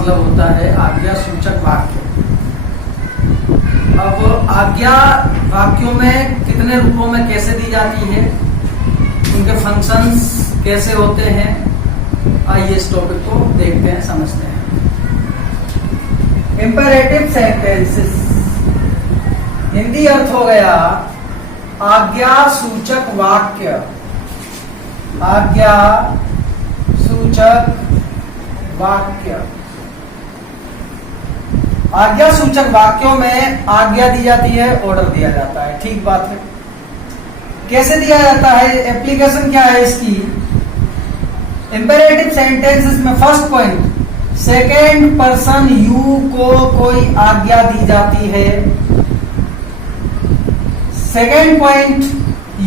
मतलब होता है आज्ञा सूचक वाक्य। अब आज्ञा वाक्यों में कितने रूपों में कैसे दी जाती है, उनके फंक्शंस कैसे होते हैं, आइए इस टॉपिक को देखते हैं, समझते हैं। इंपेरेटिव सेंटेंसेस, हिंदी अर्थ हो गया आज्ञा सूचक वाक्य। आज्ञा सूचक वाक्य। आज्ञा सूचक वाक्यों में आज्ञा दी जाती है, ऑर्डर दिया जाता है, ठीक बात है। कैसे दिया जाता है, एप्लीकेशन क्या है इसकी? इंपेरेटिव सेंटेंसेस में first point, second person you को कोई आज्ञा दी जाती है। सेकेंड पॉइंट,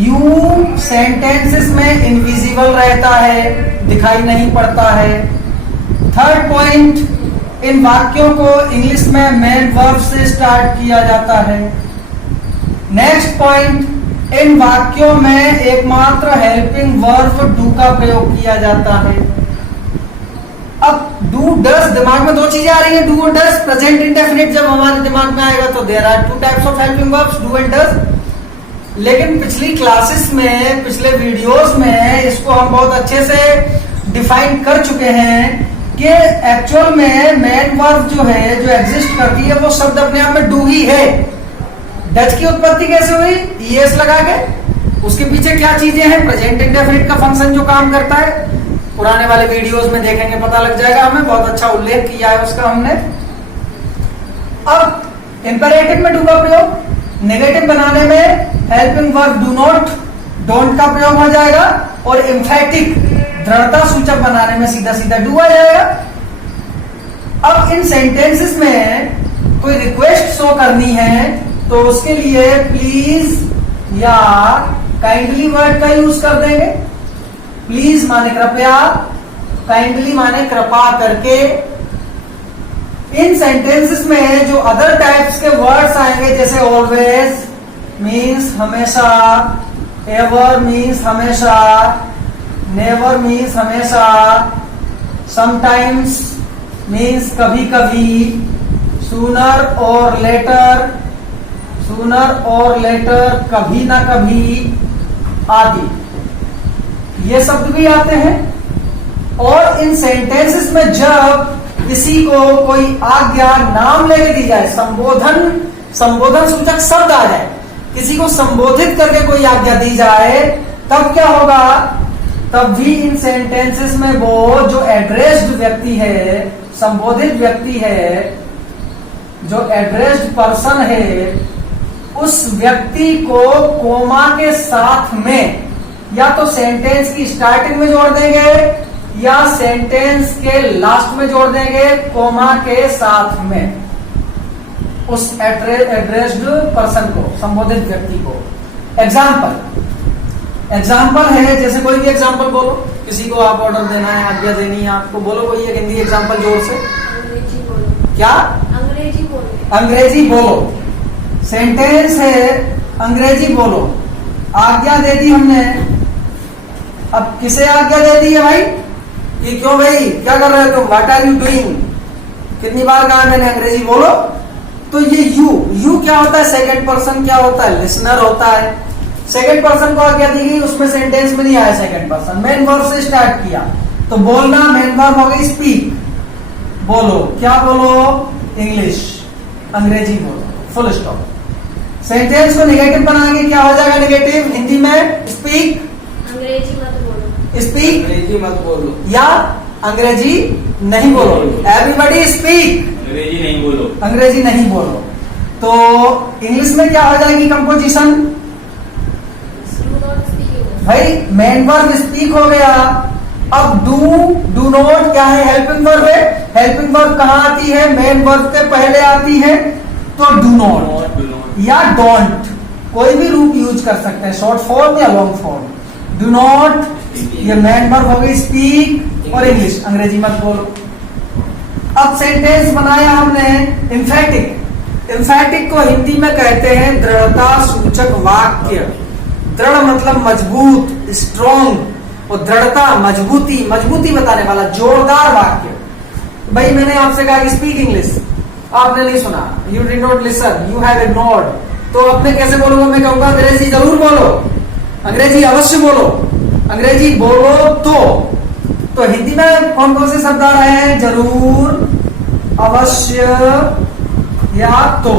यू सेंटेंसेस में इनविजिबल रहता है, दिखाई नहीं पड़ता है। थर्ड पॉइंट, इन वाक्यों को इंग्लिश में मेन वर्ब से स्टार्ट किया जाता है। नेक्स्ट पॉइंट, इन वाक्यों में एकमात्र हेल्पिंग वर्ब डू का प्रयोग किया जाता है। अब डू डस, दिमाग में दो चीजें आ रही है, डू और डस। प्रेजेंट इंडेफिनिट जब हमारे दिमाग में आएगा तो there are two types of helping verbs, do and does. लेकिन पिछली क्लासेस में, पिछले वीडियोस में इसको हम बहुत अच्छे से डिफाइन कर चुके हैं कि एक्चुअल में मेन वर्ब जो है, जो एग्जिस्ट करती है, वो शब्द अपने आप में डू ही है। डच की उत्पत्ति कैसे हुई? ईएस लगा के। उसके पीछे क्या चीजें हैं? प्रेजेंट इंडेफिनिट का फंक्शन जो काम करता है, पुराने वाले वीडियोस में देखेंगे, पता लग जाएगा हमें, बहुत अच्छा उल्लेख किया है उसका हमने। अब इंपेरेटिव में डू का प्रयोग, नेगेटिव बनाने में helping verb do not, don't का प्रयोग हो जाएगा, और एम्फैटिक दृढ़ता सूचक बनाने में सीधा सीधा डू आ जाएगा। अब इन सेंटेंसेस में कोई रिक्वेस्ट शो करनी है तो उसके लिए प्लीज या काइंडली वर्ड का यूज कर देंगे। प्लीज माने कृपया, काइंडली माने कृपा करके। इन सेंटेंसेस में जो अदर टाइप्स के वर्ड्स आएंगे, जैसे ऑलवेज मीन्स हमेशा, एवर मीन्स हमेशा, नेवर मीन्स हमेशा, समटाइम्स मीन्स कभी कभी, सूनर और लेटर, सूनर और लेटर कभी ना कभी आदि, ये शब्द भी आते हैं। और इन सेंटेंसेस में जब किसी को कोई आज्ञा नाम लेके दी जाए, संबोधन सूचक शब्द आ जाए, किसी को संबोधित करके कोई आज्ञा दी जाए, तब क्या होगा? तब भी इन सेंटेंसेस में वो जो एड्रेस्ड व्यक्ति है, संबोधित व्यक्ति है, जो एड्रेस्ड पर्सन है, उस व्यक्ति को कोमा के साथ में या तो सेंटेंस की स्टार्टिंग में जोड़ देंगे या सेंटेंस के लास्ट में जोड़ देंगे, कोमा के साथ में, उस एड्रेस्ड पर्सन को, संबोधित व्यक्ति को। एग्जाम्पल है, जैसे कोई भी एग्जाम्पल बोलो, किसी को आप ऑर्डर देना है, आज्ञा देनी है आपको, बोलो कोई एक हिंदी एग्जाम्पल जोर से। अंग्रेजी बोलो। क्या? अंग्रेजी बोलो। अंग्रेजी बोलो। सेंटेंस है अंग्रेजी बोलो। आज्ञा दे दी हमने। अब किसे आज्ञा दे दी है भाई? ये क्यों भाई, क्या कर रहे हो तुम? What are you doing? कितनी बार कहा मैंने अंग्रेजी बोलो? तो ये यू क्या होता है? सेकंड पर्सन क्या होता है? लिसनर होता है। सेकंड पर्सन को आज्ञा दी गई, उसमें सेंटेंस में नहीं आया सेकंड पर्सन, मेन वर्ब से स्टार्ट किया, तो बोलना मेन वर्ब हो गई स्पीक, बोलो। क्या बोलो? इंग्लिश, अंग्रेजी बोलो, फुल स्टॉप। सेंटेंस को नेगेटिव बनाएंगे, क्या हो जाएगा नेगेटिव हिंदी में? स्पीक, अंग्रेजी मत बोलो। स्पीक, अंग्रेजी मत बोलो, या अंग्रेजी नहीं बोलो। एवरीबडी स्पीक, अंग्रेजी नहीं बोलो, अंग्रेजी नहीं बोलो। तो इंग्लिश में क्या हो जाएगी कंपोजिशन? भाई मेन वर्ब स्पीक हो गया। अब डू नॉट क्या है? हेल्पिंग वर्ब है। हेल्पिंग वर्ब कहाँ आती है? मेन वर्ब के पहले आती है, तो डू नॉट या डोंट, कोई भी रूप यूज कर सकते हैं, शॉर्ट फॉर्म या लॉन्ग फॉर्म। डू नॉट, ये मेन वर्ब हो गई स्पीक, और इंग्लिश, अंग्रेजी मत बोलो। अब सेंटेंस बनाया हमने एम्फैटिक। एम्फैटिक को हिंदी में कहते हैं दृढ़ता सूचक वाक्य। दृढ़ मतलब मजबूत, स्ट्रॉन्ग, और दृढ़ता मजबूती, मजबूती बताने वाला जोरदार वाक्य। भाई मैंने आपसे कहा स्पीक इंग्लिश, आपने नहीं सुना, you did not listen, you have ignored, तो अब मैं कैसे बोलूंगा? मैं कहूंगा अंग्रेजी जरूर बोलो, अंग्रेजी अवश्य बोलो, अंग्रेजी बोलो तो हिंदी में कौन कौन से शब्द आ रहे हैं? जरूर, अवश्य या तो।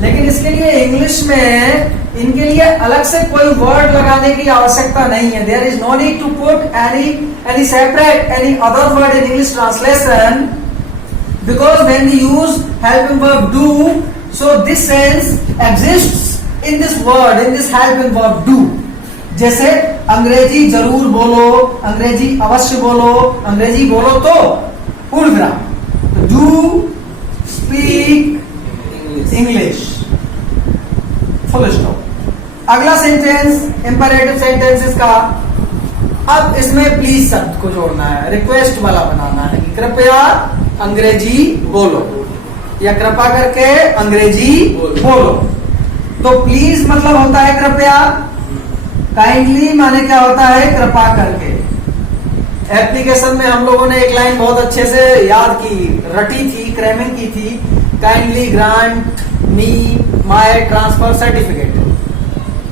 लेकिन इसके लिए इंग्लिश में इनके लिए अलग से कोई वर्ड लगाने की आवश्यकता नहीं है। There is no need to put any separate any other word in English translation, because when we use helping verb do, so this sense exists in this word, in this helping verb do. जैसे अंग्रेजी जरूर बोलो, अंग्रेजी अवश्य बोलो, अंग्रेजी बोलो तो पूर्ण विराम, do speak English, full stop. अगला सेंटेंस इंपरेटिव सेंटेंसेस का। अब इसमें प्लीज शब्द को जोड़ना है, रिक्वेस्ट वाला बनाना है कि कृपया अंग्रेजी बोलो या कृपा करके अंग्रेजी बोलो। तो प्लीज मतलब होता है कृपया, काइंडली माने क्या होता है? कृपा करके। एप्लीकेशन में हम लोगों ने एक लाइन बहुत अच्छे से याद की, रटी थी, क्रैमिंग की थी, kindly grant me my transfer certificate.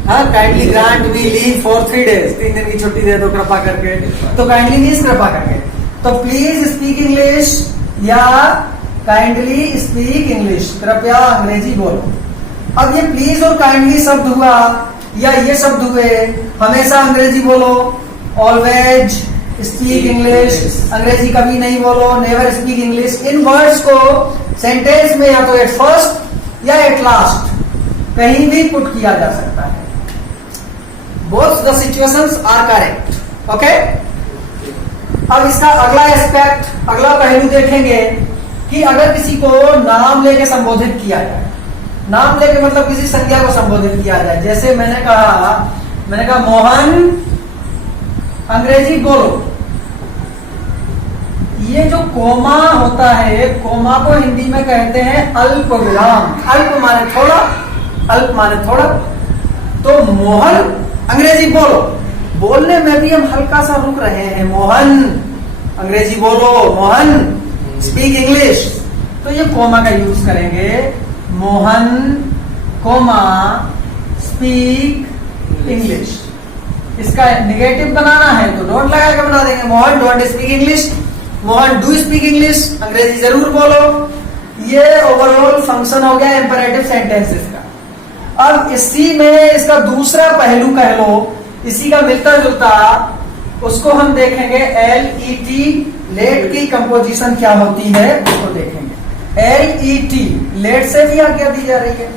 हाँ, kindly grant me leave for 3 days, 3 दिन की छुट्टी दे दो कृपा करके। तो काइंडली मीन्स कृपा करके, तो प्लीज स्पीक इंग्लिश या काइंडली स्पीक इंग्लिश, कृपया अंग्रेजी बोलो। अब ये प्लीज और काइंडली शब्द हुआ या ये शब्द हुए, हमेशा अंग्रेजी बोलो, ऑलवेज स्पीक इंग्लिश, अंग्रेजी कभी नहीं बोलो, नेवर स्पीक इंग्लिश। इन वर्ड्स को सेंटेंस में या तो एट फर्स्ट या एट लास्ट कहीं भी पुट किया जा सकता है। Both the situations are correct. Okay, अब इसका अगला एस्पेक्ट, अगला पहलू देखेंगे कि अगर किसी को नाम लेके संबोधित किया जाए, नाम लेके मतलब किसी संज्ञा को संबोधित किया जाए। जैसे मैंने कहा मोहन अंग्रेजी बोलो। ये जो कोमा होता है, कोमा को हिंदी में कहते हैं अल्प विराम। अल्प माने थोड़ा, अल्प माने थोड़ा। तो मोहन अंग्रेजी बोलो, बोलने में भी हम हल्का सा रुक रहे हैं। मोहन अंग्रेजी बोलो, मोहन स्पीक इंग्लिश, तो ये कोमा का यूज करेंगे। Mohan comma speak English. इसका निगेटिव बनाना है तो डोंट लगा के बना देंगे, Mohan don't speak English, Mohan do speak English, अंग्रेजी जरूर बोलो। ये ओवरऑल फंक्शन हो गया इंपरेटिव सेंटेंसेस का। अब इसी में इसका दूसरा पहलू कह लो, इसी का मिलता जुलता, उसको हम देखेंगे LET, लेट की कंपोजिशन क्या होती है उसको देखेंगे। LET, लेट से भी आज्ञा दी जा रही है।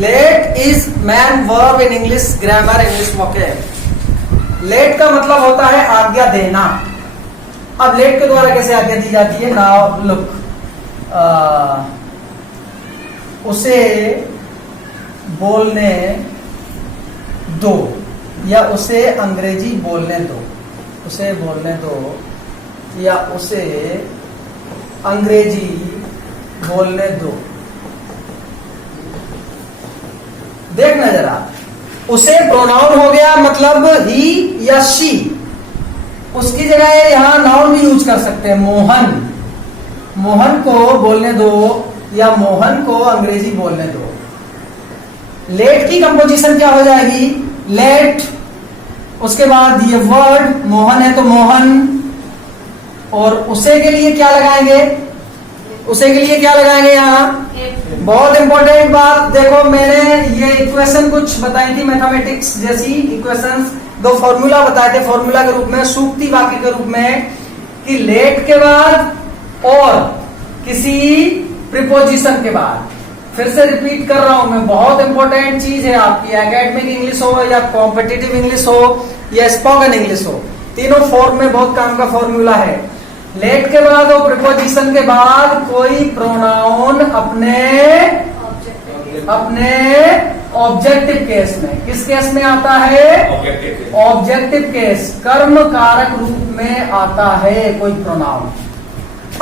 Let is main verb in English grammar, English vocab. Let का मतलब होता है आज्ञा देना। अब लेट के द्वारा कैसे आज्ञा दी जाती है? नाउ लुक, उसे बोलने दो या उसे अंग्रेजी बोलने दो, उसे बोलने दो या उसे अंग्रेजी बोलने दो। देखना जरा, उसे प्रोनाउन हो गया, मतलब ही या शी, उसकी जगह यहां नाउन भी यूज कर सकते हैं। मोहन, मोहन को बोलने दो या मोहन को अंग्रेजी बोलने दो। लेट की कंपोजिशन क्या हो जाएगी? लेट, उसके बाद ये वर्ड मोहन है तो मोहन, और उसे के लिए क्या लगाएंगे? उसे के लिए क्या लगाएंगे यहाँ? बहुत इंपॉर्टेंट बात देखो, मैंने ये इक्वेशन कुछ बताई थी मैथमेटिक्स जैसी इक्वेशंस, 2 फॉर्मूला बताए थे फॉर्मूला के रूप में, सूक्ति वाक्य के रूप में, कि लेट के बाद और किसी प्रीपोजिशन के बाद। फिर से रिपीट कर रहा हूं मैं, बहुत इंपॉर्टेंट चीज है आपकी, एकेडमिक इंग्लिश हो या कॉम्पिटिटिव इंग्लिश हो या स्पोकन इंग्लिश हो, तीनों फॉर्म में बहुत काम का फॉर्मूला है। लेट के बाद और प्रीपोजिशन के बाद कोई प्रोनाउन अपने ऑब्जेक्टिव केस में, किस केस में आता है? ऑब्जेक्टिव केस, कर्म कारक रूप में आता है कोई प्रोनाउन।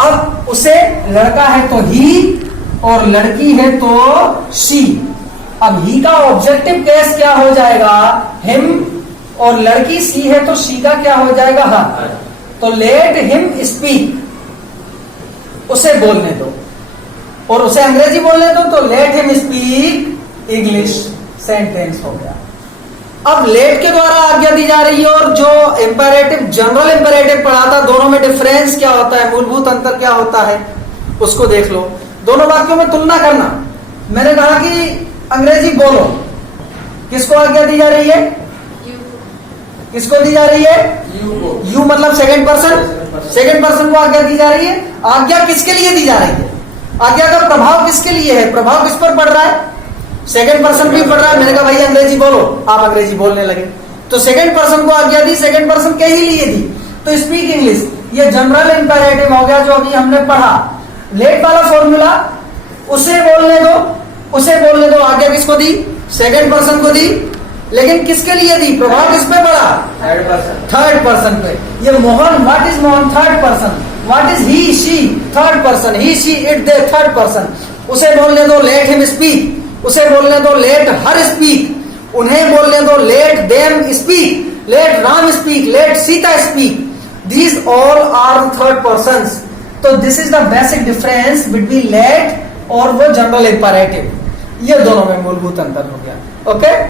अब उसे लड़का है तो ही और लड़की है तो शी। अब ही का ऑब्जेक्टिव केस क्या हो जाएगा? हिम, और लड़की सी है तो शी का क्या हो जाएगा? हर। तो लेट हिम स्पीक, उसे बोलने दो, और उसे अंग्रेजी बोलने दो, तो let him speak English sentence हो गया। अब लेट के द्वारा आज्ञा दी जा रही है, और जो इंपेरेटिव जनरल इंपेरेटिव पढ़ा था, दोनों में डिफरेंस क्या होता है, मूलभूत अंतर क्या होता है, उसको देख लो। दोनों वाक्यों में तुलना करना। मैंने कहा कि अंग्रेजी बोलो, किसको आज्ञा दी जा रही है, किसको दी जा रही है, यू मतलब सेकंड पर्सन को आज्ञा दी जा रही है। आज्ञा किसके लिए दी जा रही है, आज्ञा का प्रभाव किसके लिए है, प्रभाव किस पर पड़ रहा है, सेकंड पर्सन भी पढ़ रहा है। मैंने कहा भाई अंग्रेजी बोलो, आप अंग्रेजी बोलने लगे, तो सेकंड पर्सन को आज्ञा दी, सेकंड पर्सन के ही लिए दी, तो स्पीक इंग्लिश, ये जनरल इंपेरेटिव हो गया जो अभी हमने पढ़ा। लेट वाला फॉर्मूला, उसे बोलने दो, आज्ञा किसको दी, सेकंड पर्सन को दी, लेकिन किसके लिए दी, प्रभाव किस पे पड़ा, थर्ड पर्सन पे। ये Mohan, what is Mohan, third person, what is he she, third person, he she it they, third person. उसे बोलने दो लेट हिम स्पीक, उसे बोलने दो लेट हर स्पीक, उन्हें बोलने दो let them speak, let Ram speak, let Sita speak. These all are third persons. तो this is the basic difference between let और वो जनरल इंपेरेटिव। ये दोनों में मूलभूत अंतर हो गया। ओके।